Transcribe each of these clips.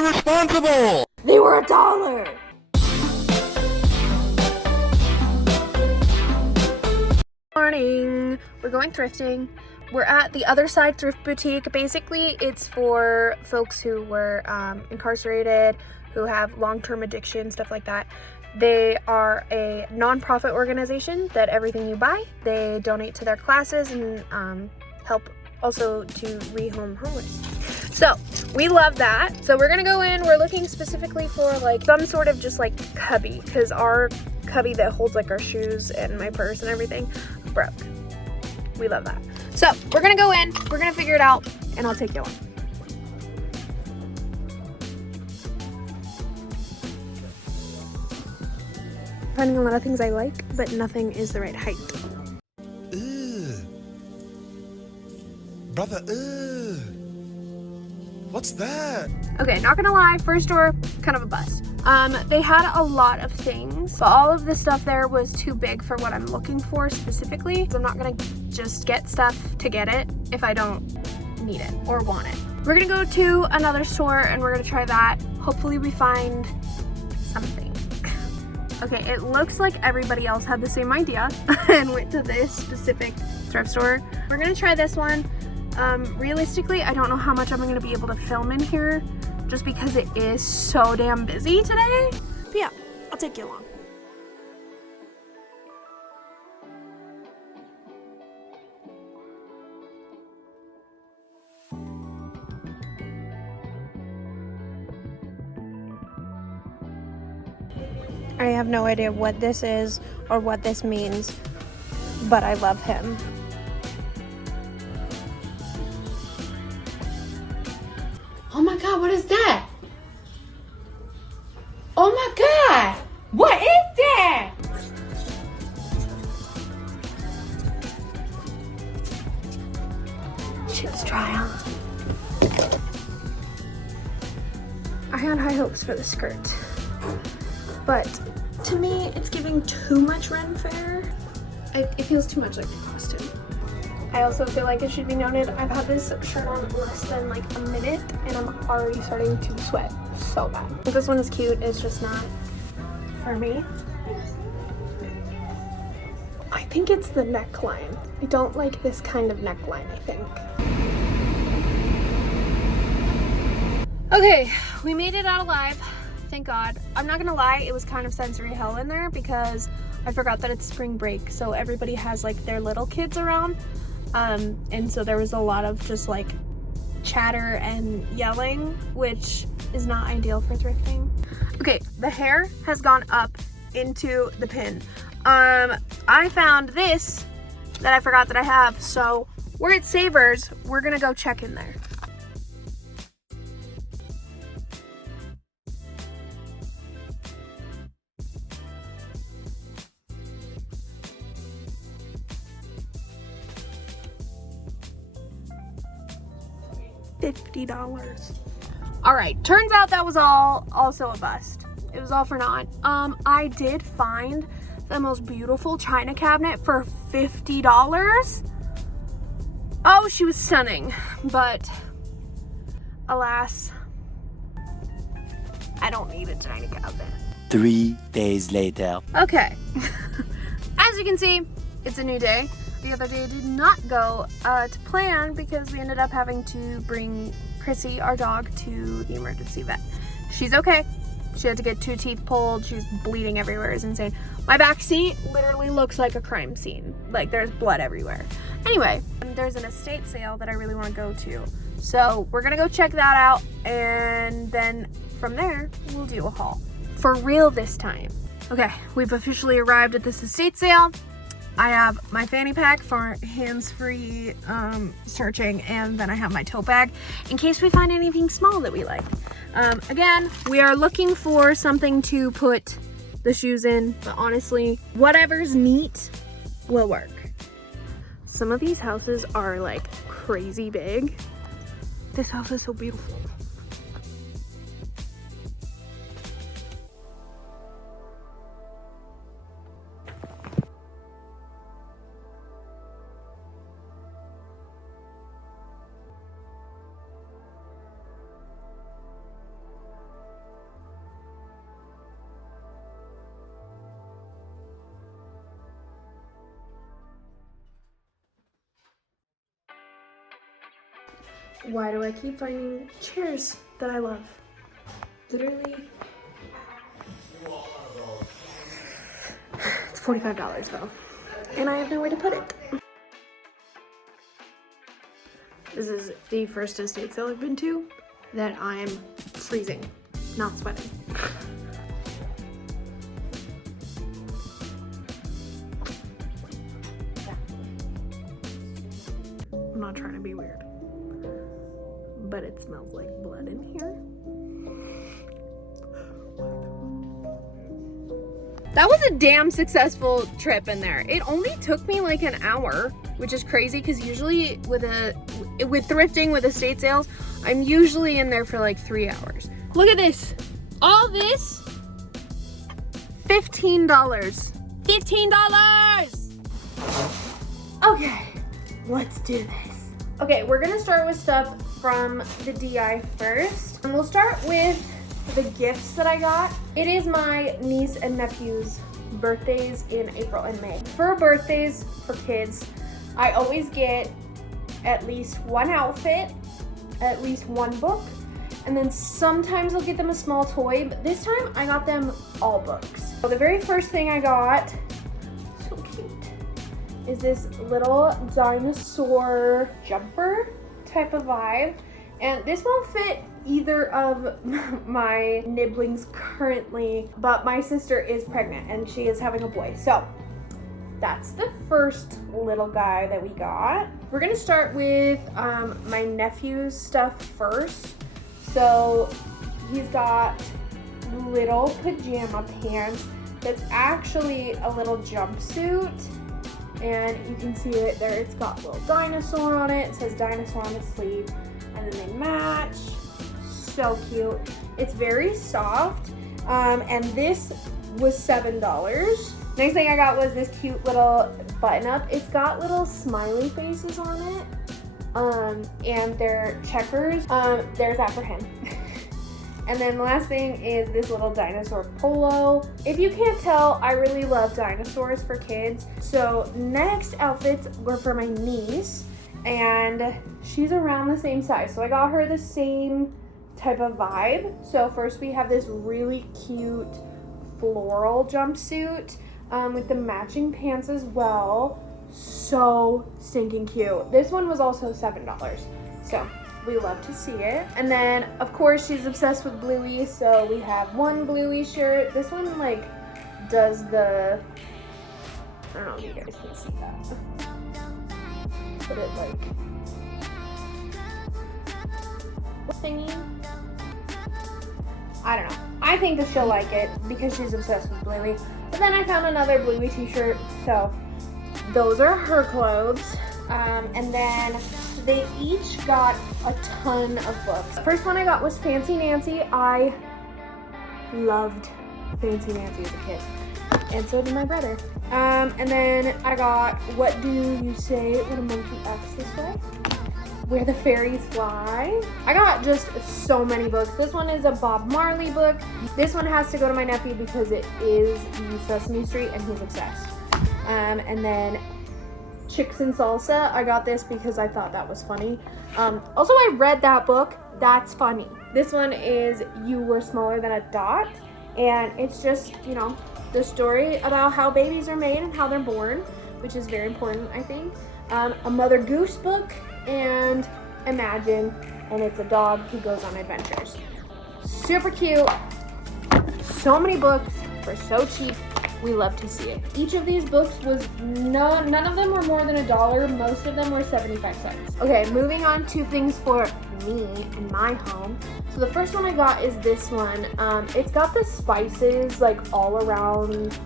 fiscally responsible! They were $1. Morning. We're going thrifting. We're at the Other Side Thrift Boutique. Basically, it's for folks who were incarcerated, who have long-term addiction, stuff like that. They are a non-profit organization that everything you buy, they donate to their classes and help also to rehome homeless. So we love that. So we're gonna go in. We're looking specifically for like some sort of just like cubby, because our cubby that holds like our shoes and my purse and everything broke. We love that. So we're gonna go in. We're gonna figure it out, and I'll take you along. Finding a lot of things I like, but nothing is the right height. Ugh. Brother, ugh. What's that? Okay, not gonna lie, first store, kind of a bust. They had a lot of things, but all of the stuff there was too big for what I'm looking for specifically. So I'm not gonna just get stuff to get it if I don't need it or want it. We're gonna go to another store and we're gonna try that. Hopefully we find something. Okay, it looks like everybody else had the same idea and went to this specific thrift store. We're gonna try this one. Realistically, I don't know how much I'm gonna be able to film in here just because it is so damn busy today. But yeah, I'll take you along. I have no idea what this is or what this means, but I love him. Oh my God, what is that? Oh my God, what is that? Let's try on. I had high hopes for the skirt, but to me, it's giving too much Ren Fair. It feels too much like a costume. I also feel like it should be noted, I've had this shirt on less than like a minute and I'm already starting to sweat so bad. This one is cute, it's just not for me. I think it's the neckline. I don't like this kind of neckline, I think. Okay, we made it out alive. Thank God. I'm not gonna lie, it was kind of sensory hell in there because I forgot that it's spring break, so everybody has like their little kids around. And so there was a lot of just like chatter and yelling, which is not ideal for thrifting. Okay, the hair has gone up into the pin. I found this that I forgot that I have, so we're at Savers. We're gonna go check in there. $50. All right, turns out that was all also a bust. It was all for naught. I did find the most beautiful china cabinet for $50. Oh, she was stunning, but alas, I don't need a china cabinet. 3 days later. Okay, as you can see, it's a new day. The other day did not go to plan because we ended up having to bring Chrissy, our dog, to the emergency vet. She's okay. She had to get 2 teeth pulled. She's bleeding everywhere. It's insane. My back seat literally looks like a crime scene. Like there's blood everywhere. Anyway, there's an estate sale that I really want to go to. So we're gonna go check that out, and then from there, we'll do a haul. For real this time. Okay, we've officially arrived at this estate sale. I have my fanny pack for hands-free searching, and then I have my tote bag in case we find anything small that we like. Again, we are looking for something to put the shoes in, but honestly, whatever's neat will work. Some of these houses are like crazy big. This house is so beautiful. Why do I keep finding chairs that I love? Literally. It's $45 though. And I have nowhere to put it. This is the first estate sale I've been to that I'm freezing, not sweating. I'm not trying to be weird, but it smells like blood in here. That was a damn successful trip in there. It only took me like an hour, which is crazy because usually with thrifting, with estate sales, I'm usually in there for like 3 hours. Look at this. All this, $15. $15! Okay, let's do this. Okay, we're gonna start with stuff from the DI first. And we'll start with the gifts that I got. It is my niece and nephew's birthdays in April and May. For birthdays for kids, I always get at least one outfit, at least one book, and then sometimes I'll get them a small toy, but this time I got them all books. So the very first thing I got, so cute, is this little dinosaur jumper type of vibe. And this won't fit either of my nibblings currently, but my sister is pregnant and she is having a boy. So that's the first little guy that we got. We're gonna start with my nephew's stuff first. So he's got little pajama pants that's actually a little jumpsuit. And you can see it there, it's got a little dinosaur on it. It says dinosaur on the sleeve. And then they match. So cute. It's very soft. And this was $7. Next thing I got was this cute little button up. It's got little smiley faces on it. And they're checkers. There's that for him. And then the last thing is this little dinosaur polo. If you can't tell, I really love dinosaurs for kids. So next outfits were for my niece. And she's around the same size, so I got her the same type of vibe. So first we have this really cute floral jumpsuit with the matching pants as well. So stinking cute. This one was also $7, so we love to see it. And then of course she's obsessed with Bluey, so we have one Bluey shirt. This one like does the, I don't know if you guys can see that. Put it like thingy. I don't know. I think that she'll like it because she's obsessed with Bluey. But then I found another Bluey t-shirt, so those are her clothes. And then they each got a ton of books. The first one I got was Fancy Nancy. I loved Fancy Nancy as a kid. And so did my brother. And then I got What Do You Say When a Monkey Acts This Way? Where the Fairies Fly. I got just so many books. This one is a Bob Marley book. This one has to go to my nephew because it is the Sesame Street and he's obsessed. And then Chicks and Salsa. I got this because I thought that was funny. Also, I read that book. That's funny. This one is You Were Smaller Than a Dot. And it's just, you know, the story about how babies are made and how they're born, which is very important, I think. A Mother Goose book, and Imagine, and it's a dog who goes on adventures. Super cute. So many books for so cheap. We love to see it. Each of these books was none of them were more than $1. Most of them were 75 cents. Okay, moving on to things for me in my home. So the first one I got is this one. It's got the spices like all around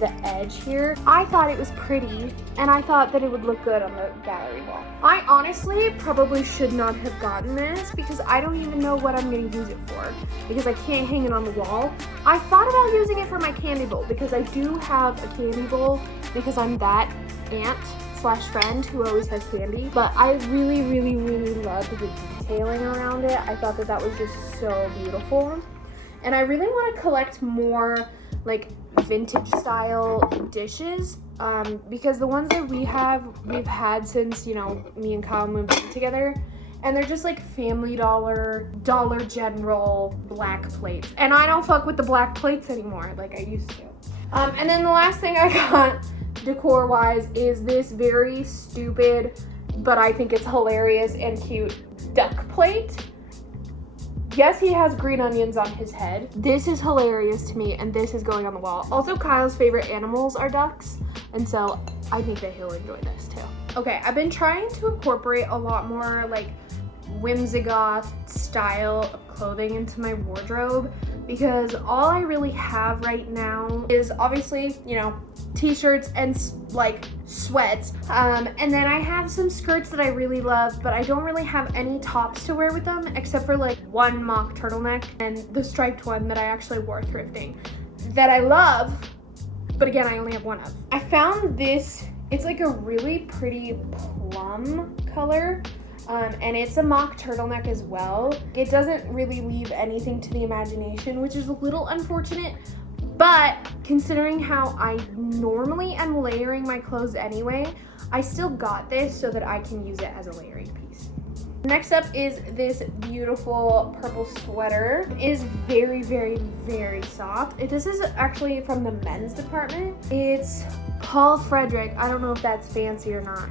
the edge here. I thought it was pretty and I thought that it would look good on the gallery wall. I honestly probably should not have gotten this because I don't even know what I'm going to use it for because I can't hang it on the wall. I thought about using it for my candy bowl because I do have a candy bowl because I'm that aunt/friend who always has candy, but I really loved the detailing around it. I thought that was just so beautiful. And I really want to collect more like vintage style dishes because the ones that we've had since, you know, me and Kyle moved in together, and they're just like Family Dollar, Dollar General black plates. And I don't fuck with the black plates anymore like I used to. And then the last thing I got decor-wise is this very stupid, but I think it's hilarious and cute duck plate. Yes, he has green onions on his head. This is hilarious to me, and this is going on the wall. Also, Kyle's favorite animals are ducks, and so I think that he'll enjoy this too. Okay, I've been trying to incorporate a lot more like whimsigoth style of clothing into my wardrobe because all I really have right now is obviously, you know, t-shirts and like sweats, and then I have some skirts that I really love, but I don't really have any tops to wear with them except for like one mock turtleneck and the striped one that I actually wore thrifting that I love, but again I only have one of. I found this, it's like a really pretty plum color, and it's a mock turtleneck as well. It doesn't really leave anything to the imagination, which is a little unfortunate, but considering how I normally am layering my clothes anyway, I still got this so that I can use it as a layering piece. Next up is this beautiful purple sweater. It is very, very, very soft. This is actually from the men's department. It's Paul Frederick. I don't know if that's fancy or not,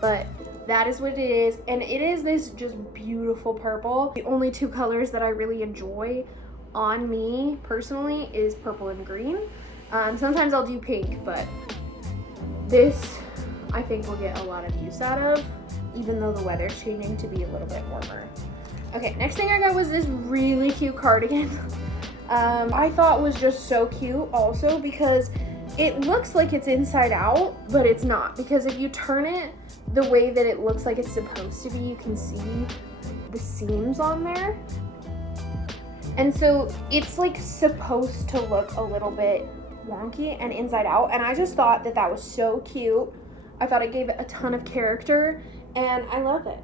but that is what it is. And it is this just beautiful purple. The only two colors that I really enjoy on me personally is purple and green. Sometimes I'll do pink, but this I think we'll get a lot of use out of, even though the weather's changing to be a little bit warmer. Okay, next thing I got was this really cute cardigan. I thought was just so cute also because it looks like it's inside out, but it's not, because if you turn it the way that it looks like it's supposed to be, you can see the seams on there. And so it's like supposed to look a little bit wonky and inside out, and I just thought that that was so cute. I thought it gave it a ton of character, and I love it.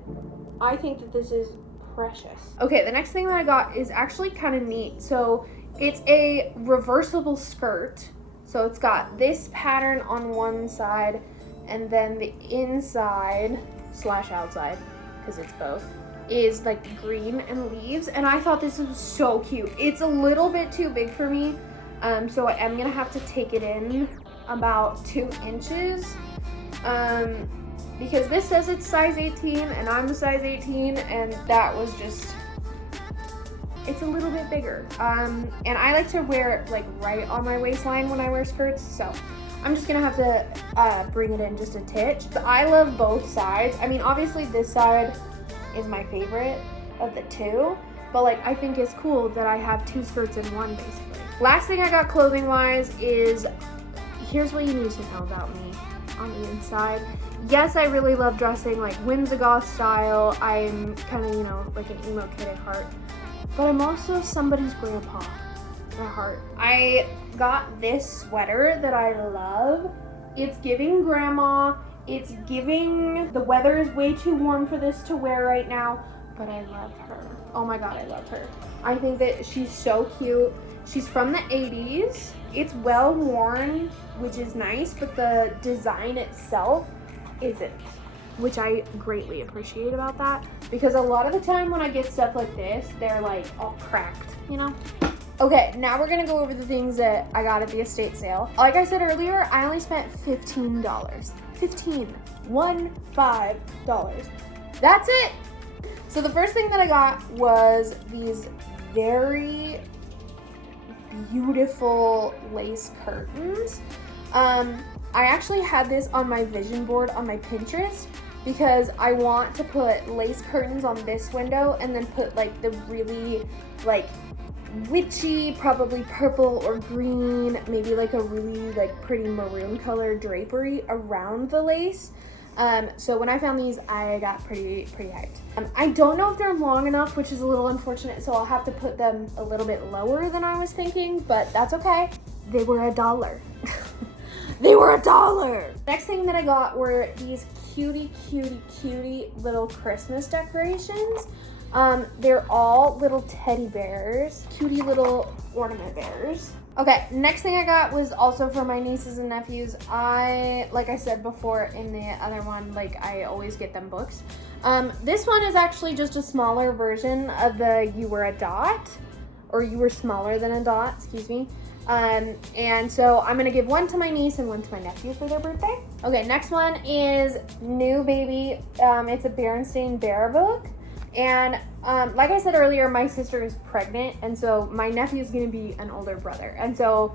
I think that this is precious. Okay, the next thing that I got is actually kind of neat. So it's a reversible skirt. So it's got this pattern on one side, and then the inside / outside, because it's both, is like green and leaves, and I thought this was so cute. It's a little bit too big for me, so I am gonna have to take it in about 2 inches, because this says it's size 18 and I'm a size 18, and that was just, it's a little bit bigger, and I like to wear it like right on my waistline when I wear skirts, so I'm just gonna have to bring it in just a titch. But I love both sides. I mean, obviously this side is my favorite of the two, but like I think it's cool that I have 2 skirts in one basically. Last thing I got clothing wise is, here's what you need to know about me on the inside. Yes, I really love dressing like whimsigoth style. I'm kind of, you know, like an emo kid at heart, but I'm also somebody's grandpa at heart. I got this sweater that I love. It's giving grandma. It's giving, the weather is way too warm for this to wear right now, but I love her. Oh my God, I love her. I think that she's so cute. She's from the 80s. It's well worn, which is nice, but the design itself isn't, which I greatly appreciate about that, because a lot of the time when I get stuff like this, they're like all cracked, you know? Okay, now we're gonna go over the things that I got at the estate sale. Like I said earlier, I only spent $15. $15. That's it. So the first thing that I got was these very beautiful lace curtains. I actually had this on my vision board on my Pinterest because I want to put lace curtains on this window and then put like the really like witchy, probably purple or green, maybe like a really like pretty maroon color drapery around the lace. So when I found these, I got pretty hyped. I don't know if they're long enough, which is a little unfortunate, so I'll have to put them a little bit lower than I was thinking, but that's okay. They were $1. They were $1. Next thing that I got were these cutie little Christmas decorations. They're all little teddy bears, cutie little ornament bears. Okay, next thing I got was also for my nieces and nephews. Like I said before in the other one, like I always get them books. This one is actually just a smaller version of the You Were a Dot, or You Were Smaller Than a Dot, excuse me. And so I'm gonna give one to my niece and one to my nephew for their birthday. Okay, next one is New Baby. It's a Berenstain Bear book. And like I said earlier, my sister is pregnant, and so my nephew is gonna be an older brother. And so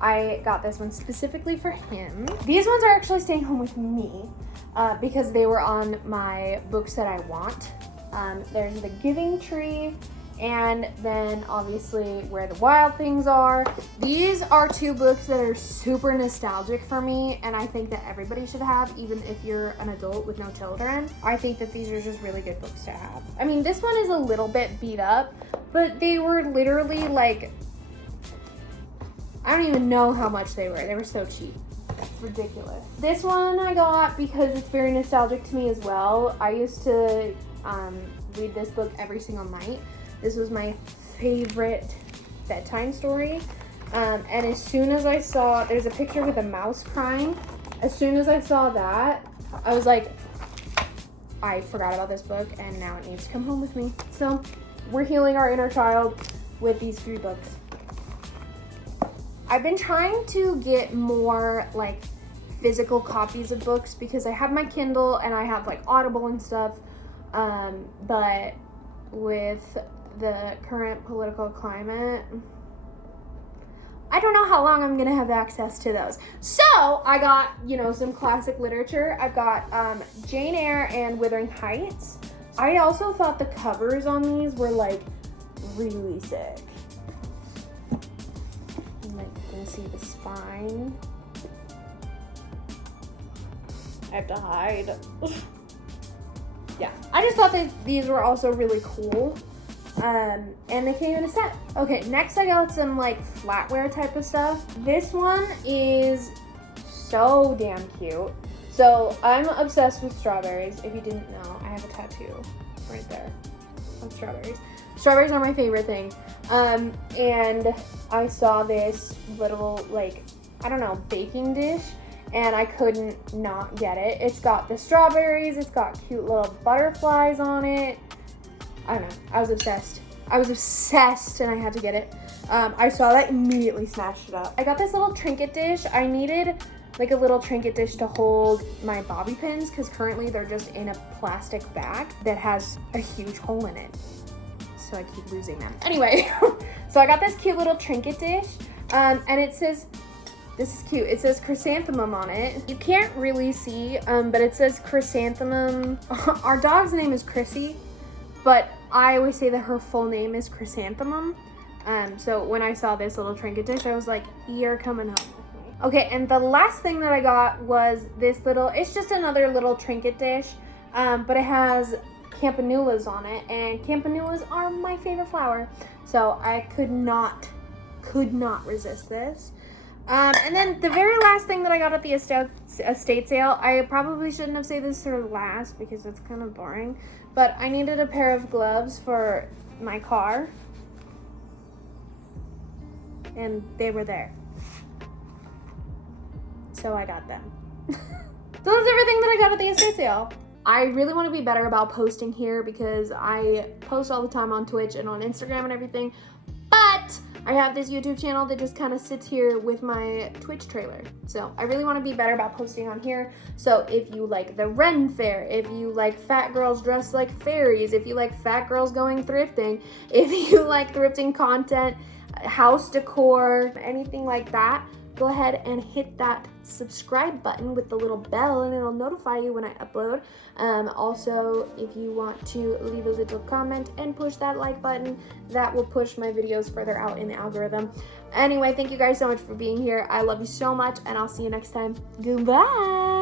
I got this one specifically for him. These ones are actually staying home with me because they were on my books that I want. There's The Giving Tree, and then obviously Where the Wild Things Are. These are two books that are super nostalgic for me, and I think that everybody should have, even if you're an adult with no children. I think that these are just really good books to have. I mean, this one is a little bit beat up, but they were literally like, I don't even know how much they were. They were so cheap. It's ridiculous. This one I got because it's very nostalgic to me as well. I used to read this book every single night. This was my favorite bedtime story. And as soon as I saw, there's a picture with a mouse crying. As soon as I saw that, I was like, I forgot about this book and now it needs to come home with me. So we're healing our inner child with these 3 books. I've been trying to get more like physical copies of books because I have my Kindle and I have like Audible and stuff. But with the current political climate, I don't know how long I'm gonna have access to those. So I got, you know, some classic literature. I've got Jane Eyre and Wuthering Heights. I also thought the covers on these were like really sick. Like you can see the spine. I have to hide. Yeah, I just thought that these were also really cool. And they came in a set. Okay, next I got some like flatware type of stuff. This one is so damn cute. So I'm obsessed with strawberries. If you didn't know, I have a tattoo right there of strawberries. Strawberries are my favorite thing. And I saw this little like, I don't know, baking dish, and I couldn't not get it. It's got the strawberries, it's got cute little butterflies on it. I don't know, I was obsessed. And I had to get it. I saw that, immediately snatched it up. I got this little trinket dish. I needed like a little trinket dish to hold my bobby pins because currently they're just in a plastic bag that has a huge hole in it. So I keep losing them. Anyway, so I got this cute little trinket dish, and it says, this is cute, it says chrysanthemum on it. You can't really see, but it says chrysanthemum. Our dog's name is Chrissy, but I always say that her full name is Chrysanthemum. So when I saw this little trinket dish, I was like, you're coming home with me. Okay, and the last thing that I got was this little, it's just another little trinket dish, but it has campanulas on it, and campanulas are my favorite flower. So I could not resist this. And then the very last thing that I got at the estate sale, I probably shouldn't have saved this for last because it's kind of boring, but I needed a pair of gloves for my car, and they were there. So I got them. So that's everything that I got at the estate sale. I really want to be better about posting here because I post all the time on Twitch and on Instagram and everything, but I have this YouTube channel that just kind of sits here with my Twitch trailer. So I really want to be better about posting on here. So if you like the Ren Fair, if you like fat girls dressed like fairies, if you like fat girls going thrifting, if you like thrifting content, house decor, anything like that, go ahead and hit that subscribe button with the little bell and it'll notify you when I upload. Also, if you want to leave a little comment and push that like button, that will push my videos further out in the algorithm. Anyway, thank you guys so much for being here. I love you so much, and I'll see you next time. Goodbye!